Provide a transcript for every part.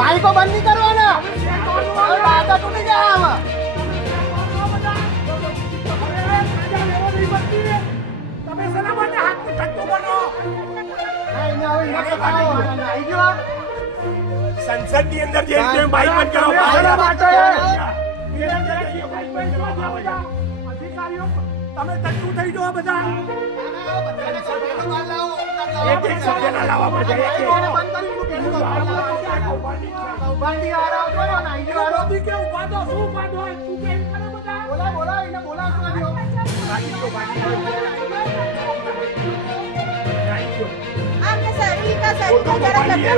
Bike को बंद नहीं करवाना, बात टूट गया। संसद की अंदर जेल में बाइक बंद करो, अधिकारियों તમે તટ્ટુ થઈ જાઓ બધા એક એક શબ્દ ના લાવવા પડશે કૌભાંડી આરામ કરો ને આઈડિયો આરોપી કે ઉભા તો શું ઉભા તો તું કેમ કરે બધા બોલા એને બોલા કરો आपने सही का जरा करते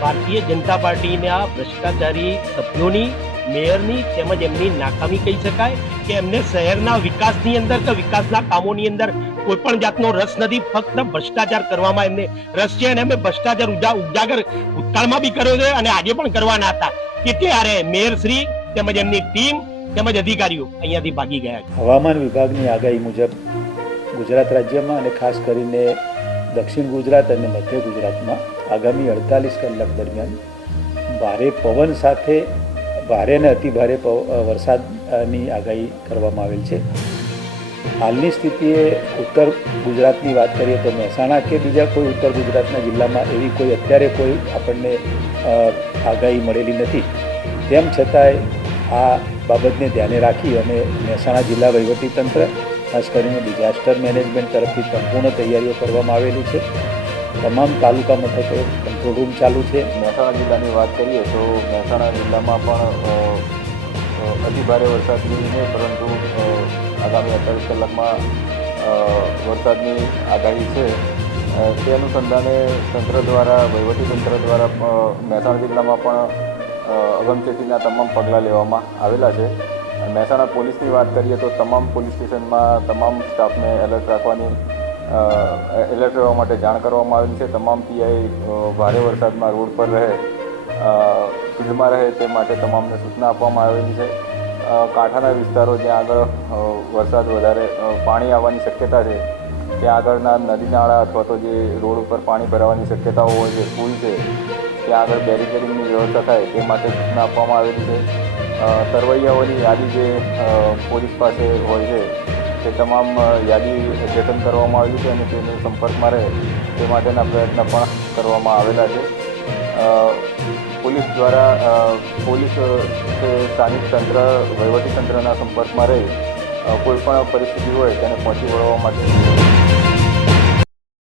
ભારતીય જનતા પાર્ટીના ભ્રષ્ટાચારી સભ્યોની મેયરની તેમજ એમની નાકામી કહી શકાય કે એમને શહેરના વિકાસની અંદર કે વિકાસના કામોની અંદર કોઈ પણ જાતનો રસ નથી, ફક્ત ભ્રષ્ટાચાર કરવામાં એમને રસ છે અને એમને ભ્રષ્ટાચાર ઉજાગર ભૂતકાળમાં બી કર્યો છે અને આજે પણ કરવાના હતા. ત્યારે મેયર શ્રી તેમજ એમની ટીમ તેમજ અધિકારીઓ અહીંયાથી ભાગી ગયા છે. હવામાન વિભાગની આગાહી મુજબ ગુજરાત રાજ્યમાં અને ખાસ કરીને દક્ષિણ ગુજરાત અને મધ્ય ગુજરાતમાં આગામી 48 કલાક દરમિયાન ભારે પવન સાથે ભારે અને અતિભારે વરસાદની આગાહી કરવામાં આવેલ છે. હાલની સ્થિતિએ ઉત્તર ગુજરાતની વાત કરીએ તો મહેસાણા કે બીજા કોઈ ઉત્તર ગુજરાતના જિલ્લામાં એવી કોઈ અત્યારે કોઈ આપણને આગાહી મળેલી નથી. તેમ છતાંય આ બાબતને ધ્યાને રાખી અને મહેસાણા જિલ્લા વહીવટીતંત્ર ખાસ કરીને ડિઝાસ્ટર મેનેજમેન્ટ તરફથી સંપૂર્ણ તૈયારીઓ કરવામાં આવેલી છે. તમામ તાલુકા મથકે કંટ્રોલ રૂમ ચાલુ છે. મહેસાણા જિલ્લાની વાત કરીએ તો મહેસાણા જિલ્લામાં પણ અતિભારે વરસાદની નહીં પરંતુ આગામી 48 કલાકમાં વરસાદની આગાહી છે. તે અનુસંધાને તંત્ર દ્વારા વહીવટીતંત્ર દ્વારા મહેસાણા જિલ્લામાં પણ અગમચેતીના તમામ પગલાં લેવામાં આવેલા છે. મહેસાણા પોલીસની વાત કરીએ તો તમામ પોલીસ સ્ટેશનમાં તમામ સ્ટાફને એલર્ટ રહેવા માટે જાણ કરવામાં આવેલી છે. તમામ પીઆઈ ભારે વરસાદમાં રોડ પર રહે, ફિલ્ડમાં રહે તે માટે તમામને સૂચના આપવામાં આવેલી છે. કાંઠાના વિસ્તારો જ્યાં આગળ વરસાદ વધારે પાણી આવવાની શક્યતા છે ત્યાં આગળના નદી નાળા અથવા તો જે રોડ ઉપર પાણી ભરાવાની શક્યતાઓ હોય છે, પુલ છે, ત્યાં આગળ બેરિકેડિંગની વ્યવસ્થા થાય તે માટે સૂચના આપવામાં આવેલી છે. તરવૈયાઓની યાદી જે પોલીસ પાસે હોય છે તે તમામ યાદી અદ્યતન કરવામાં આવેલી છે અને તેના સંપર્કમાં રહે તે માટેના પ્રયત્ન પણ કરવામાં આવેલા છે. પોલીસ દ્વારા પોલીસ સ્થાનિક તંત્ર વહીવટીતંત્રના સંપર્કમાં રહી કોઈ પણ પરિસ્થિતિ હોય તેને પહોંચી વળવા માટે